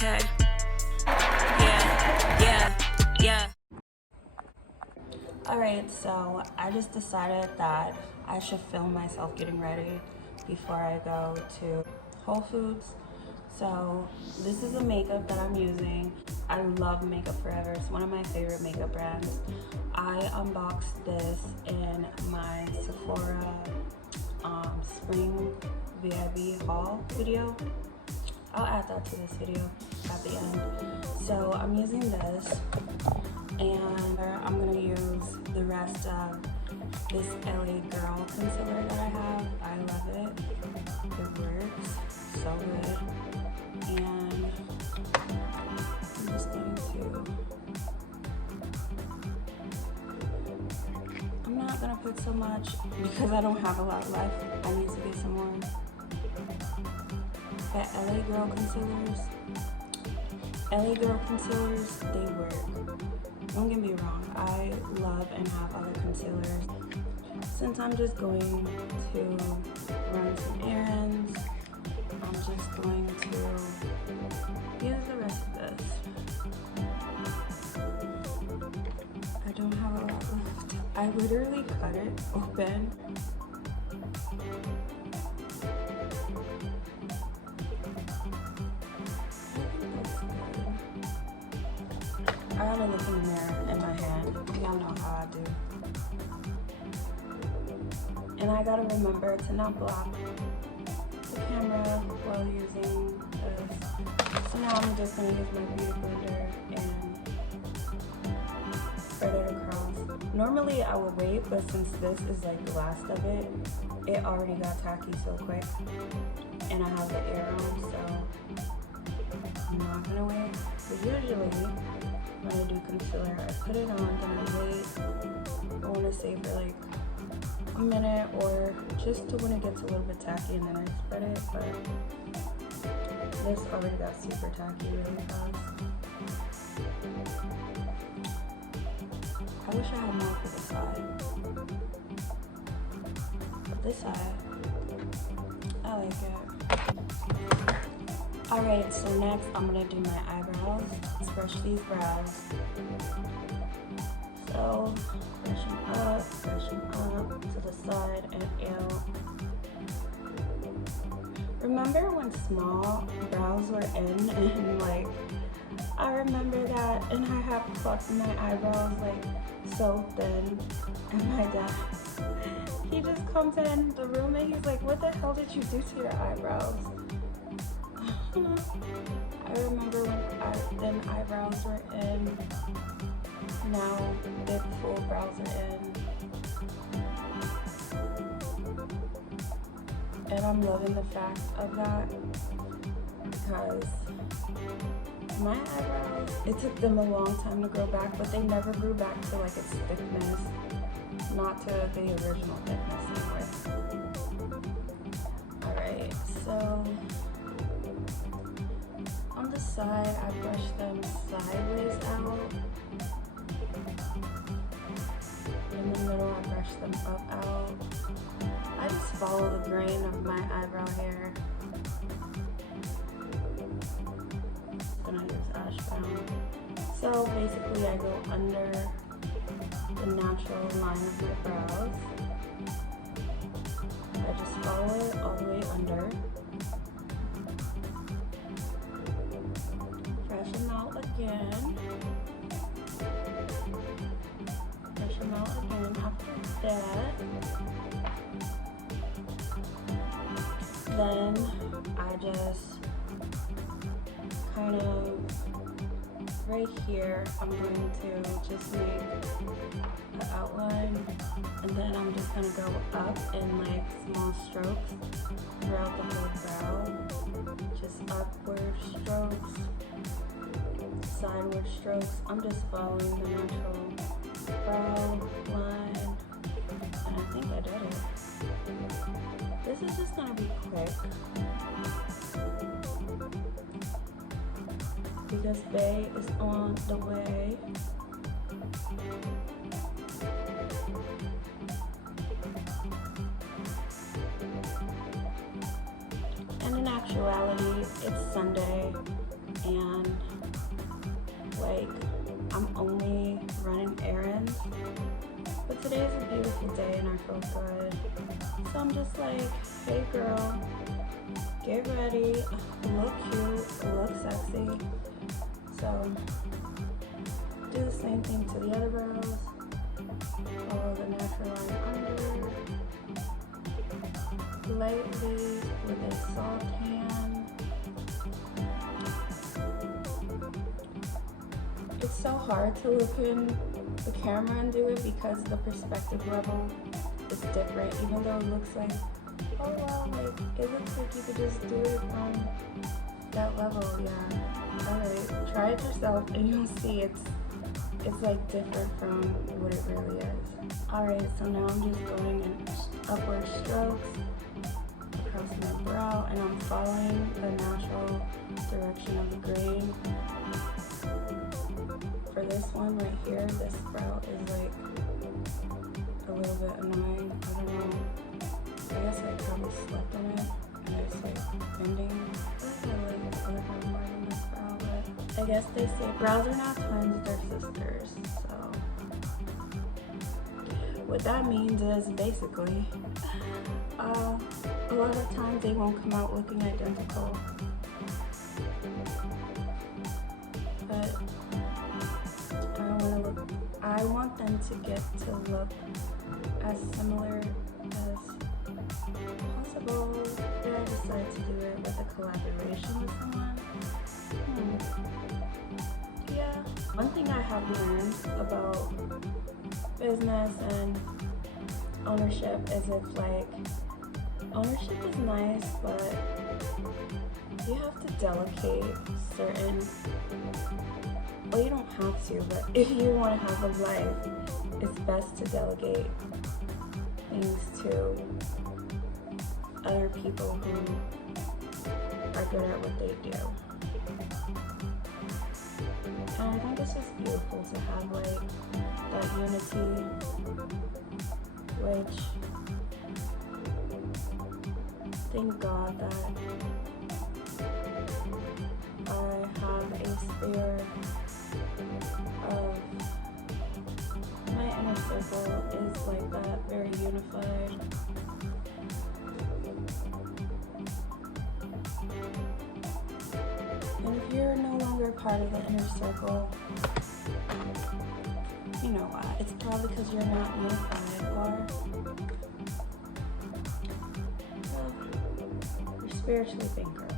Okay. Yeah. Alright, so I just decided that I should film myself getting ready before I go to Whole Foods. So this is the makeup that I'm using. I love Makeup Forever. It's one of my favorite makeup brands. I unboxed this in my Sephora spring VIB haul video. I'll add that to this video at the end. So I'm using this, and I'm gonna use the rest of this LA Girl concealer that I have. I love it. It works so good. And I'm just going to, I'm not gonna put so much because I don't have a lot left. I need to get some more. But LA Girl concealers, they work. Don't get me wrong, I love and have other concealers. Since I'm just going to run some errands, I'm just going to use the rest of this. I don't have a lot left. I literally cut it open. I gotta look in the mirror in my hand. Y'all know how I do. And I gotta remember to not block the camera while using this. So now I'm just gonna use my beauty blender and spread it across. Normally I would wait, but since this is like the last of it, it already got tacky so quick. And I have the air on, so I'm not gonna wait. But usually, when I do concealer, I put it on, then I wait. I want to save for like a minute or just to when it gets a little bit tacky, and then I spread it. But this already got super tacky really fast. I wish I had more for this side. But this side, I like it. Alright, so next I'm gonna do my eyebrows. Let's brush these brows. So, brush them up to the side and out. Remember when small brows were in and like, I remember that, and I have plucked my eyebrows like so thin, and my dad, he just comes in the room and he's like, what the hell did you do to your eyebrows? I remember when thin eyebrows were in, now big full brows are in. And I'm loving the fact of that because my eyebrows, it took them a long time to grow back, but they never grew back to like its thickness, not to the original thickness anyway. Alright, so on the side, I brush them sideways out. In the middle, I brush them up out. I just follow the grain of my eyebrow hair. Then I use ash brown. So basically, I go under the natural line of my brows. I just follow it all the way under. Brush them out again. Brush them out again after that. Then I just kind of right here, I'm going to just make an outline, and then I'm just going to go up in like small strokes throughout the whole brow. Just upward strokes, sideward strokes. I'm just following the natural brow line, and I think I did it. This is just gonna be quick because Bay is on the way. And in actuality, it's Sunday and like I'm only running errands. But today is a beautiful day and I feel good. So I'm just like, hey girl, get ready, look cute, look sexy. So do the same thing to the other brows. Follow the natural line under. Lightly with a soft hand. It's so hard to look in the camera and do it because the perspective level is different, even though it looks like, oh wow, like it looks like you could just do it from that level. Yeah. Alright, try it yourself and you'll see it's like different from what it really is. Alright, so now I'm just going in upward strokes across my brow and I'm following the natural direction of the grain. For this one right here, this brow is like a little bit annoying. I don't know. I guess I probably slept on it and it's like bending. I like the other brow more than this brow, but I guess they say brows are not twins, they're sisters. So what that means is basically a lot of times they won't come out looking identical. But I want them to get to look as similar as possible. But I decided to do it with a collaboration with someone. Yeah. One thing I have learned about business and ownership is if like ownership is nice, but you have to delegate certain, well, you don't have to, but if you want to have a life, it's best to delegate things to other people who are good at what they do. And I think it's just beautiful to have like that unity, which thank God that I have a sphere of my inner circle is like that, very unified. And if you're no longer part of the inner circle, you know why. It's probably because you're not unified or you're spiritually bankrupt.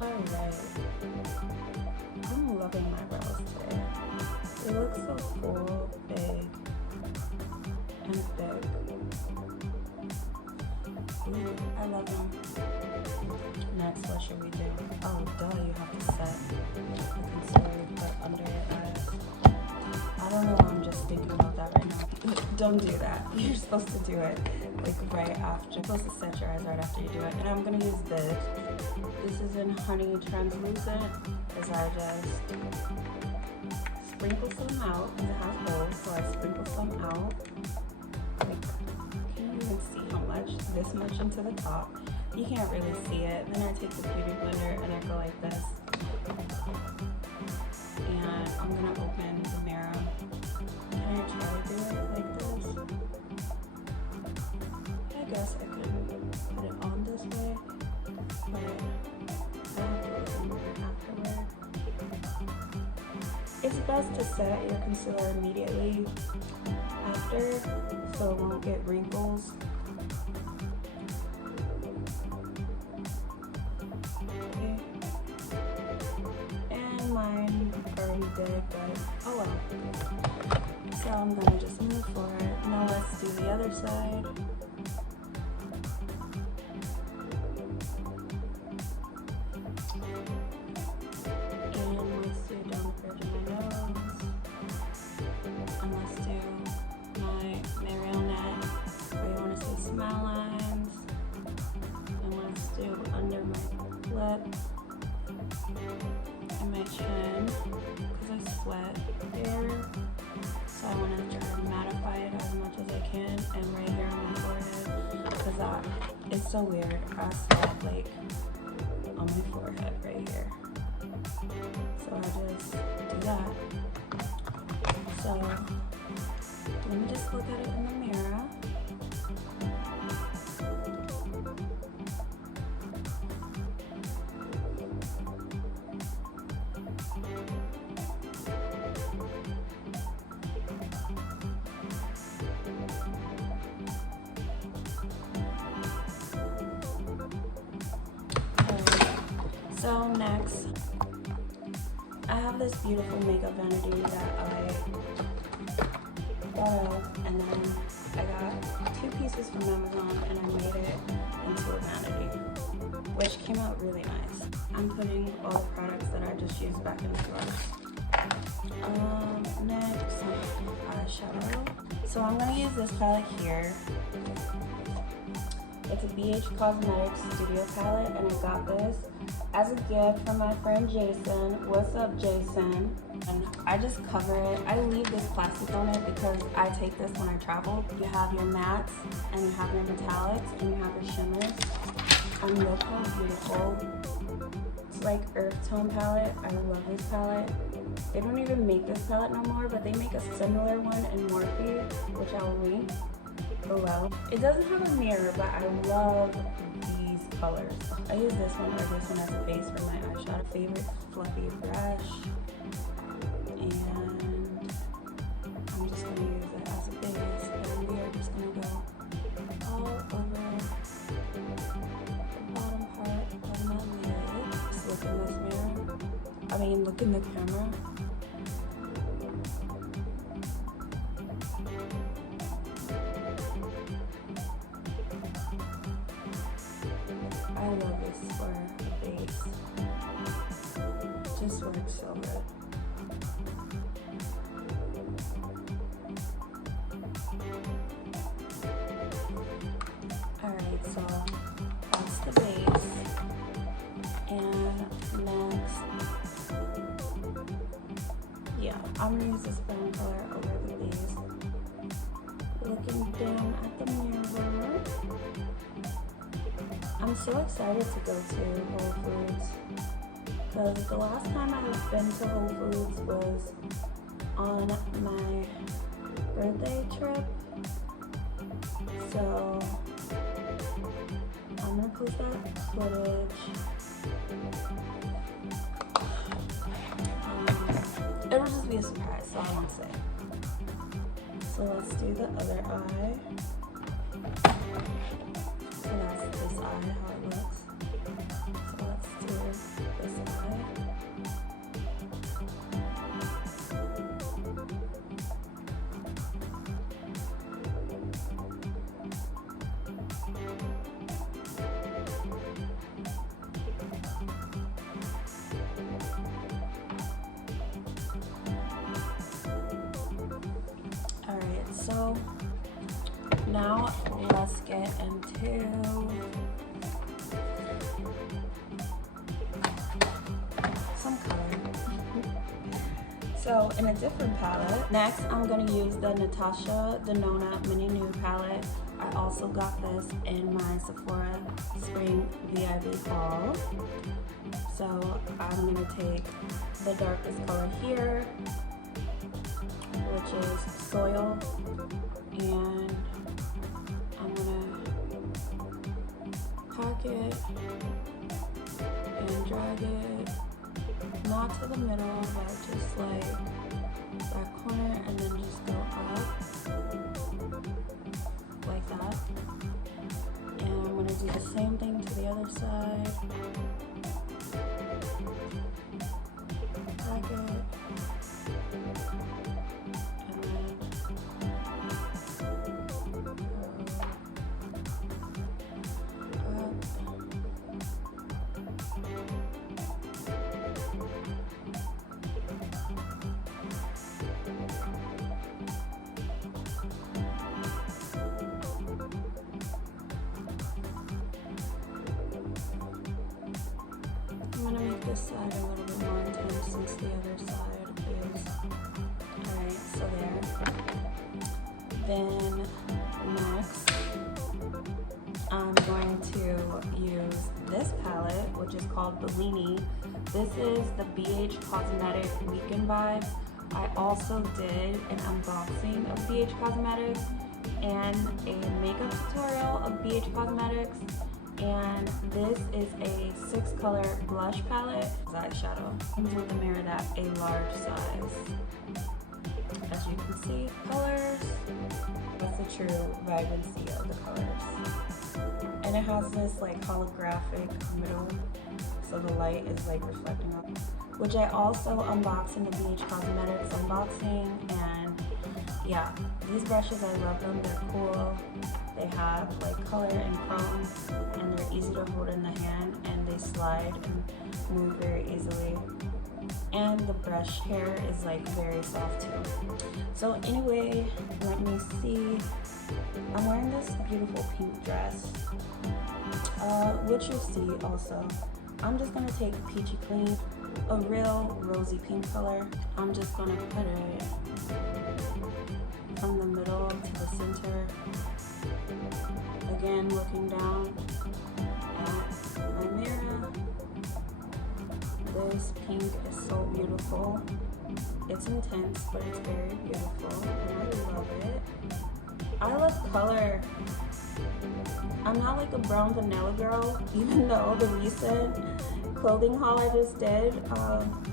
Alright. I'm loving my brows today. They look so full, big, and thick. Ooh, I love them. Next, what should we do? Oh, duh, you have to set the concealer you put under your eyes. I don't know why I'm just thinking about that right now. Don't do that. You're supposed to do it like right after. You're supposed to set your eyes right after you do it. And I'm going to use this. This is in Honey Translucent, as I just sprinkle some out because it has holes, so I sprinkle some out. Like, can you even see how much? This much into the top. You can't really see it. Then I take the beauty blender and I go like this. And I'm gonna open the mirror. Can I try to do it like this? I guess I could put it on this way, but I have to look in the mirror afterward. It's best to set your concealer immediately after so it won't get wrinkles. Okay. And mine already did, but oh well. So I'm gonna just move forward. Now let's do the other side. And let's do down the bridge of my nose. And let's do my marionette, or you want to say smile lines. And let's do under my lip and my chin, because I sweat there. So I want to try to mattify it as much as I can, and right here on my forehead. It's so weird. I saw like on my forehead right here. So I just do that. So let me just look at it in the mirror. So next, I have this beautiful makeup vanity that I bought up, and then I got 2 pieces from Amazon and I made it into a vanity, which came out really nice. I'm putting all the products that I just used back in the drawer. Next, eyeshadow. So I'm gonna use this palette here. It's a BH Cosmetics Studio palette, and I got this as a gift from my friend Jason. What's up, Jason? And I just cover it. I leave this plastic on it because I take this when I travel. You have your mattes, and you have your metallics, and you have your shimmers. And look how beautiful. It's like earth tone palette. I love this palette. They don't even make this palette no more, but they make a similar one in Morphe, which I'll link below. It doesn't have a mirror, but I love these colors. I use this one or this one as a base for my eyeshadow. Favorite fluffy brush, and I'm just gonna use it as a base, and we are just gonna go all over the bottom part of my lid. Just look in this mirror. Look in the camera. I love this for a base. Just works so good. Alright, so that's the base. And next, I'm gonna use this brown color over the base. Looking down at the mirror. I'm so excited to go to Whole Foods because the last time I've been to Whole Foods was on my birthday trip. So I'm gonna post that footage. It'll just be a surprise, so I won't say. So let's do the other eye. So that's this eye, how it looks. So let's do this eye. Alright, so now let's get into some color. So in a different palette, next I'm going to use the Natasha Denona Mini Nude palette. I also got this in my Sephora Spring VIB haul. So I'm going to take the darkest color here, which is Soil, and I'm gonna pack it and drag it, not to the middle, but just like that corner, and then just go up like that. And I'm gonna do the same thing to the other side. Pack it. I'm gonna make this side a little bit more intense since the other side is. Alright, so there. Then next, I'm going to use this palette, which is called Bellini. This is the BH Cosmetic Weekend Vibes. I also did an unboxing of BH Cosmetics and a makeup tutorial of BH Cosmetics. And this is a 6-color blush palette. Eyeshadow comes with a mirror that's a large size. As you can see, colors, that's the true vibrancy of the colors. And it has this like holographic middle, so the light is like reflecting off, which I also unboxed in the BH Cosmetics unboxing. And yeah, these brushes, I love them. They're cool. They have like color and chrome, and they're easy to hold in the hand, and they slide and move very easily. And the brush hair is like very soft too. So anyway, let me see. I'm wearing this beautiful pink dress, which you'll see also. I'm just gonna take Peachy Clean, a real rosy pink color. I'm just gonna put it from the middle to the center. Again, looking down at my mirror. This pink is so beautiful. It's intense, but it's very beautiful, and I love it. I love color. I'm not like a brown vanilla girl, even though the recent clothing haul I just did,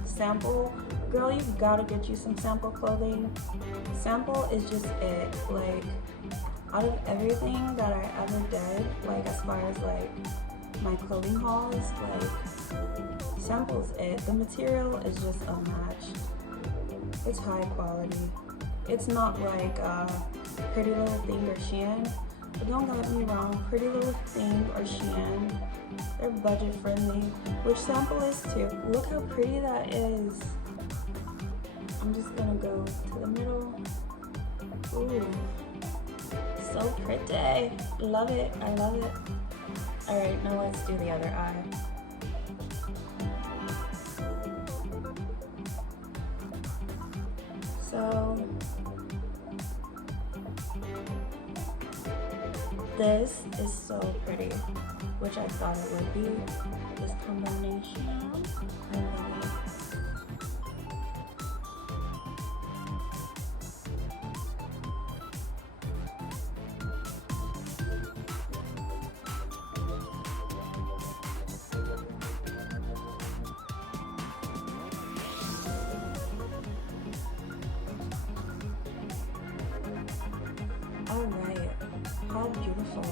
sample, girl, you've got to get you some sample clothing. Sample is just it. Like, out of everything that I ever did, like as far as like my clothing hauls, like sample's it. The material is just unmatched. It's high quality. It's not like Pretty Little Thing or Shein. But don't get me wrong, Pretty Little Thing or Shein, they're budget friendly, which Sample is too. Look how pretty that is. I'm just gonna go to the middle. Ooh, so pretty. Love it, I love it. All right, now let's do the other eye. So this is so pretty, which I thought it would be. This combination, I love it. Alright, how beautiful.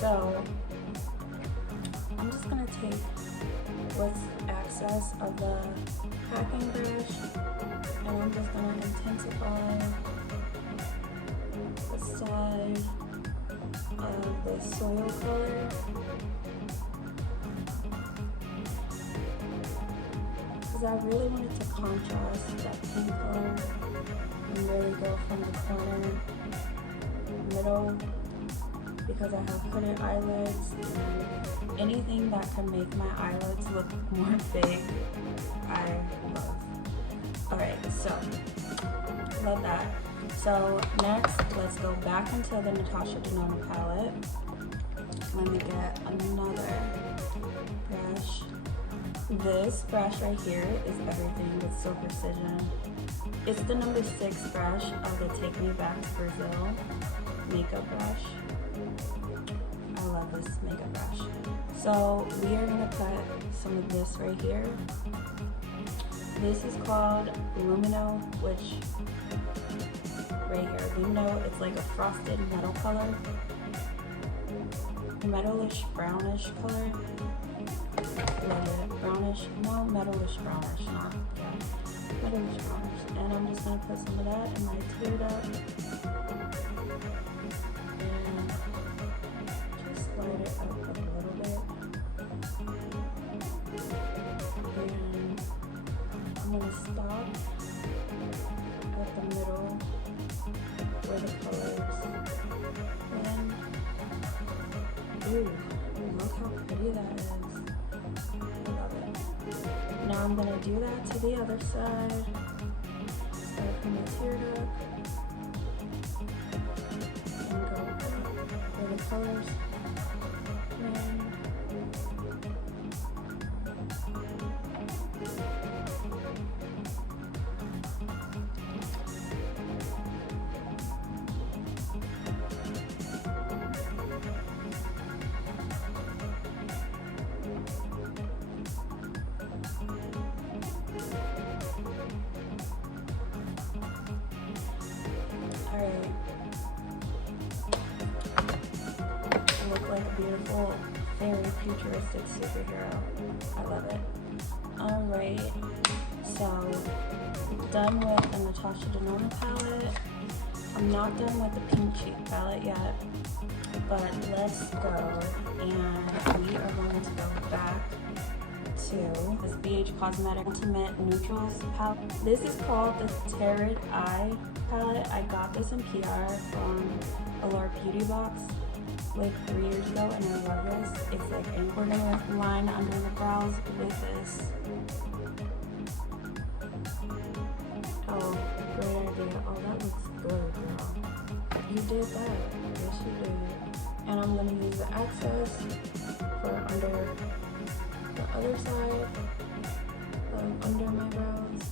So, I'm just going to take what's excess of the packing brush, and I'm just going to intensify the side of the soil color. Because I really wanted to contrast that pink color and really go from the corner, middle, because I have hooded eyelids, and anything that can make my eyelids look more big, I love. Alright, so, love that. So next, let's go back into the Natasha Denona palette. Let me get another brush. This brush right here is everything with so precision. It's the number 6 brush of the Take Me Back to Brazil makeup brush. I love this makeup brush. So we are gonna put some of this right here. This is called Lumino, which right here, Lumino, it's like a frosted metal color. Metalish brownish color. Love it. Brownish, no, metalish brownish, not, yeah. Metalish brownish. And I'm just gonna put some of that in my tear duct. Slide it up a little bit, and I'm going to stop at the middle where the colors, and ooh, look how pretty that is. I love it. Now I'm going to do that to the other side. Start from the tear duct and go where the colors. beautiful, very futuristic superhero. I love it. Alright, so done with the Natasha Denona palette. I'm not done with the Pink Cheek palette yet, but let's go, and we are going to go back to this BH Cosmetic Ultimate Neutrals palette. This is called the Terrid Eye palette. I got this in PR from Allure Beauty Box like 3 years ago, and I love this. It's like, and we're gonna line under the brows with this. Oh, great idea. Oh, that looks good, girl. You did that. Yes, you did. And I'm gonna use the excess for under the other side of under my brows.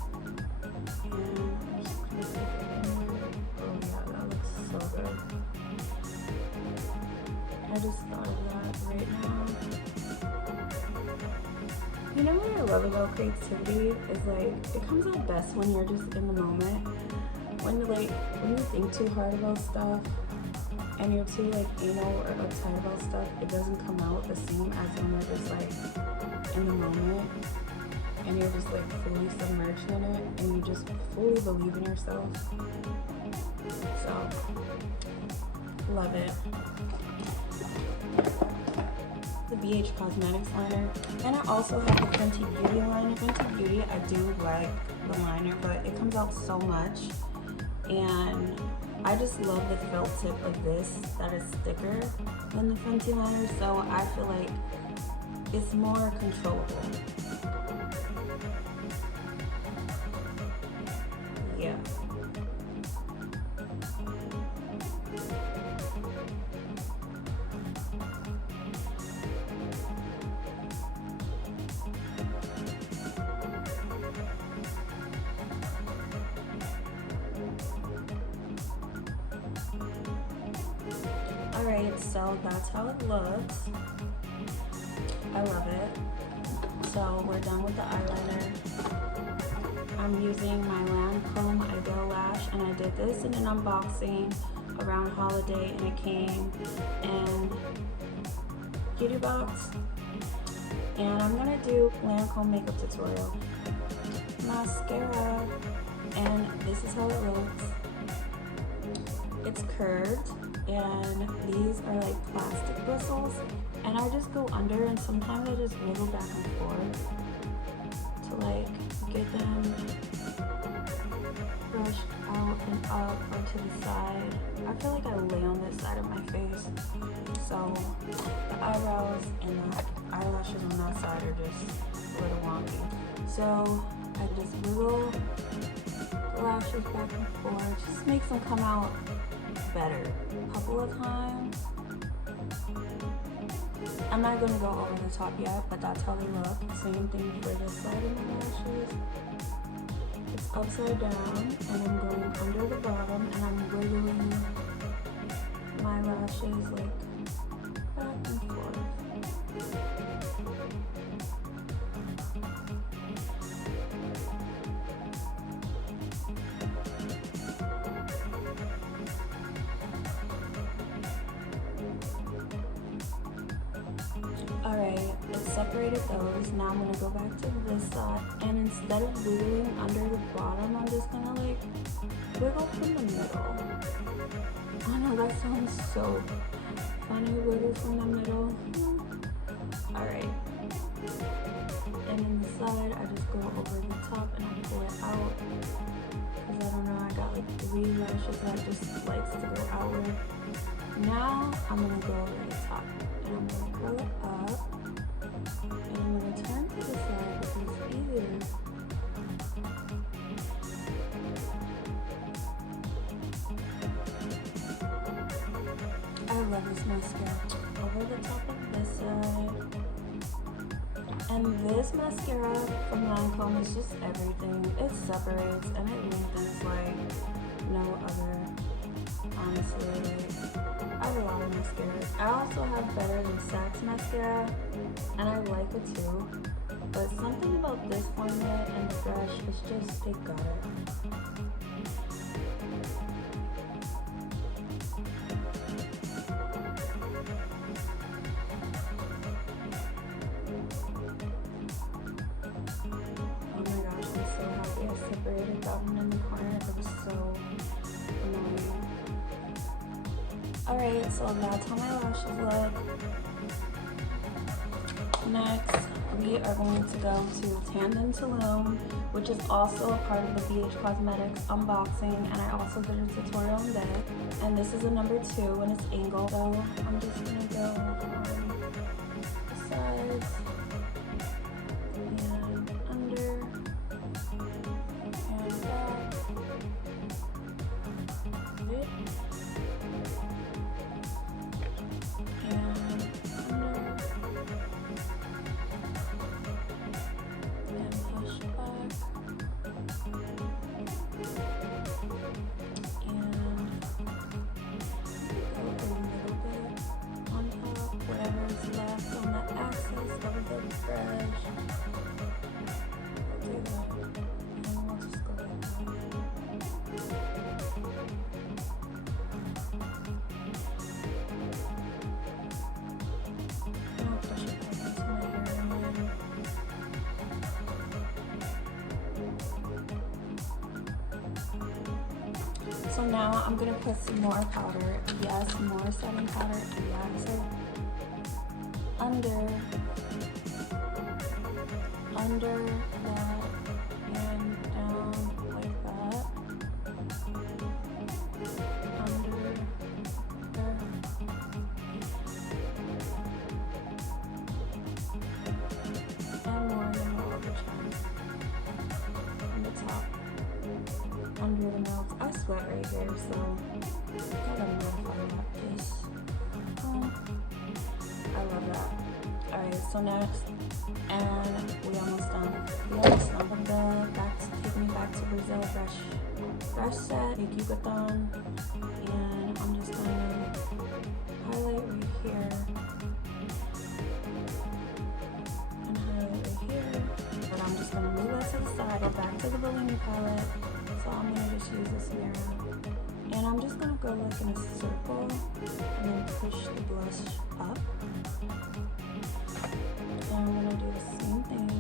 And I'm just gonna stick it in there. Oh yeah, that looks so good. I just thought of that right now. You know what I love about creativity is like, it comes out best when you're just in the moment. When you think too hard about stuff and you're too like anal or uptight about stuff, it doesn't come out the same as when you're just like in the moment and you're just like fully submerged in it and you just fully believe in yourself. So, love it. The BH Cosmetics liner, and I also have the Fenty Beauty liner. Fenty Beauty, I do like the liner, but it comes out so much, and I just love the felt tip of this that is thicker than the Fenty liner, so I feel like it's more controllable. Yeah. Alright, so that's how it looks. I love it. So we're done with the eyeliner. I'm using my Lancome Ideal Lash, and I did this in an unboxing around holiday, and it came in Beauty Box. And I'm gonna do Lancome makeup tutorial. Mascara, and this is how it looks. It's curved, and these are like plastic bristles, and I just go under, and sometimes I just wiggle back and forth to like get them brushed out and up or to the side. I feel like I lay on this side of my face, so the eyebrows and the eyelashes on that side are just a little wonky. So I just wiggle the lashes back and forth, just makes them come out better a couple of times. I'm not going to go over the top yet, but that's how they look. Same thing for this side of my lashes. It's upside down, and I'm going under the bottom, and I'm wiggling my lashes like back and forth. Alright, let's separated those. Now I'm gonna go back to this side, and instead of wiggling under the bottom, I'm just gonna like wiggle from the middle. I know that sounds so funny, wiggle from the middle. Alright. And then the side, I just go over the top and I pull it out. Because I don't know, I got like 3 lashes that just likes to go outward. Now I'm gonna go over the top, and I'm gonna curl it up, and I'm gonna turn to the side because it's easier. I love this mascara. Over the top of this side. And this mascara from Lancome is just everything. It separates and it lengthens like no other. Honestly, I have a lot of mascaras. I also have Better Than Sex mascara, and I like it too. But something about this formula and the brush is just, they got it. Alright, so that's how my lashes look. Next, we are going to go to Tandem Tulum, which is also a part of the BH Cosmetics unboxing, and I also did a tutorial on that. And this is a number 2 and it's angled, so I'm just gonna go on the sides and under and back. So now I'm gonna put some more powder. Yes, more setting powder. Yes, under that and down like that. Under there. And more in the middle of the chin. And the top. Under the nose. I sweat right here, so I don't know if I like this. I love that. Alright, so next, and we almost done. I'm gonna take me back to Brazil brush set, take Yucatan, and I'm just gonna highlight right here. And highlight right here. But I'm just gonna move that to the side, go back to the Bellini palette. So I'm gonna just use this mirror. And I'm just gonna go like in a circle and then push the blush up. And I'm gonna do the same thing.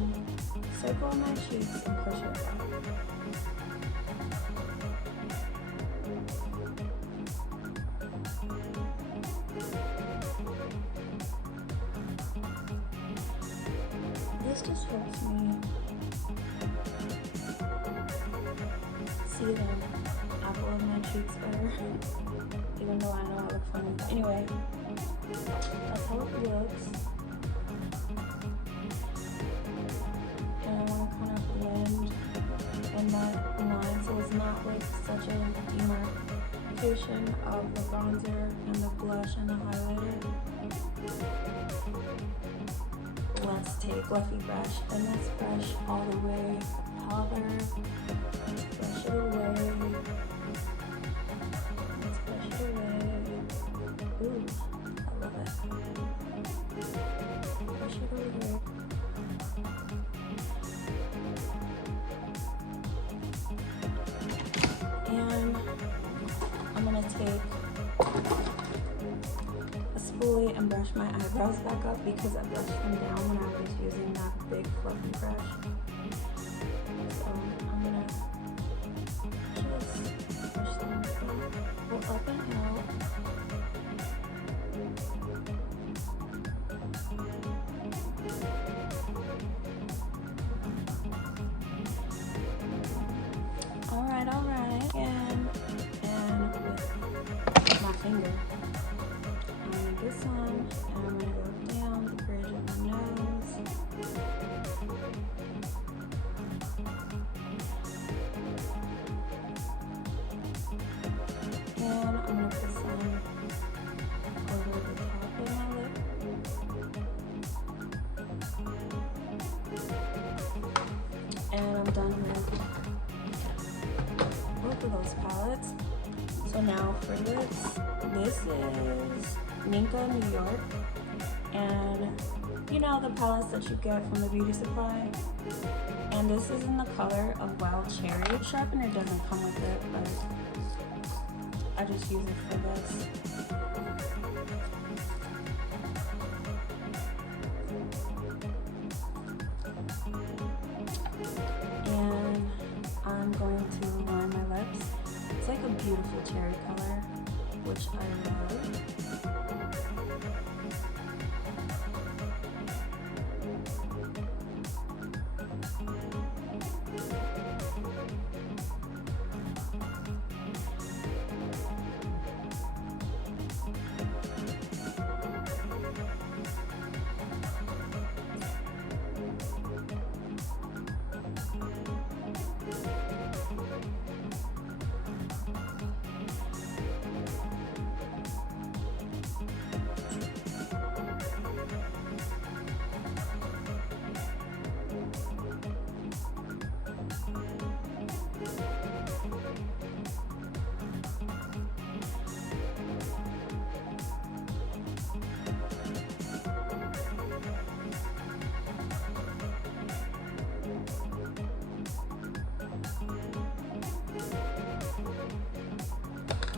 Circle on my cheeks and push it up. This just helps me see the apple of my cheeks better, even though I know I look funny. Anyway, that's how it looks. And I want to kind of blend in that line so it's not like such a demarcation of the bronzer and the blush and the highlighter. Let's take fluffy brush and let's brush all the way powder. Brush it away. Let's brush it away. Ooh, I love it. Brush it away. And I'm gonna take a spoolie and brush my eyebrows back up because I brushed them down when I was using that big fluffy brush. So I'm gonna just push them back, go up and out. Alright, and with my finger, I'm gonna get some, and I'm gonna go down the bridge of my nose. And I'm gonna put some over the top of my lip. And I'm done with both of those palettes. So now for lips, this is Minka New York, and you know the palettes that you get from the beauty supply, and this is in the color of Wild Cherry. Sharpener doesn't come with it, but I just use it for this. And I'm going to line my lips. It's like a beautiful cherry color. which I love.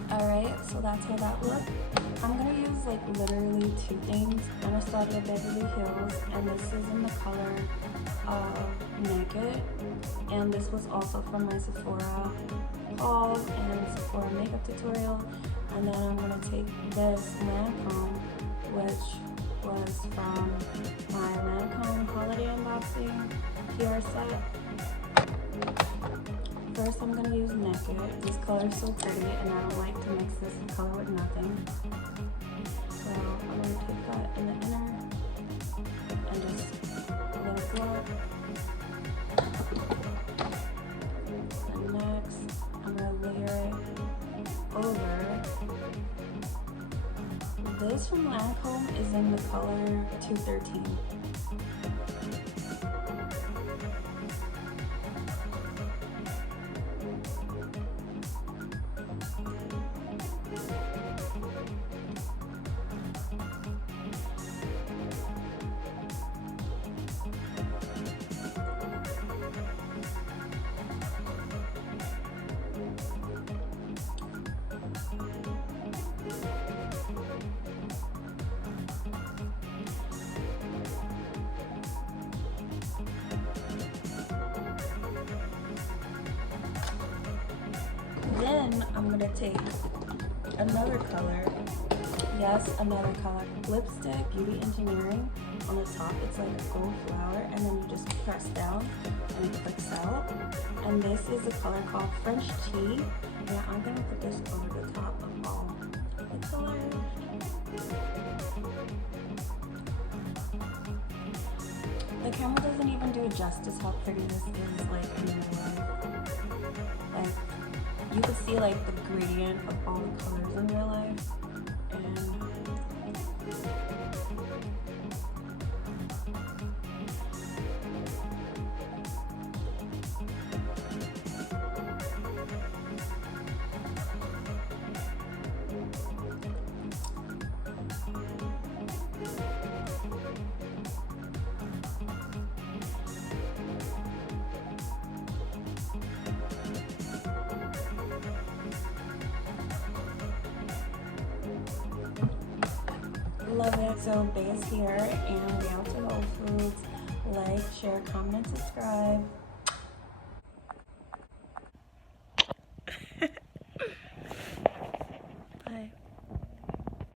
Alright, so that's how that looked. I'm gonna use like literally two things. Anastasia Beverly Hills, and this is in the color Naked. And this was also from my Sephora haul and Sephora makeup tutorial. And then I'm gonna take this Lancome, which was from my Lancome holiday unboxing PR set. First, I'm going to use Naked. This color is so pretty, and I don't like to mix this color with nothing. So I'm going to take that in the inner and just a little block. And next, I'm going to layer it over. This from Lancome is in the color 213. Then I'm gonna take another color, yes, another color, Lipstick Beauty Engineering. On the top, it's like a gold flower, and then you just press down and it clicks out. And this is a color called French Tea, and I'm gonna put this over the top of all the colors. The camera doesn't even do it justice how pretty this is, like in real life. Like, you could see like the gradient of all the colors in real life, and love it. So Bay is here, and we out to Whole Foods. Like, share, comment, subscribe.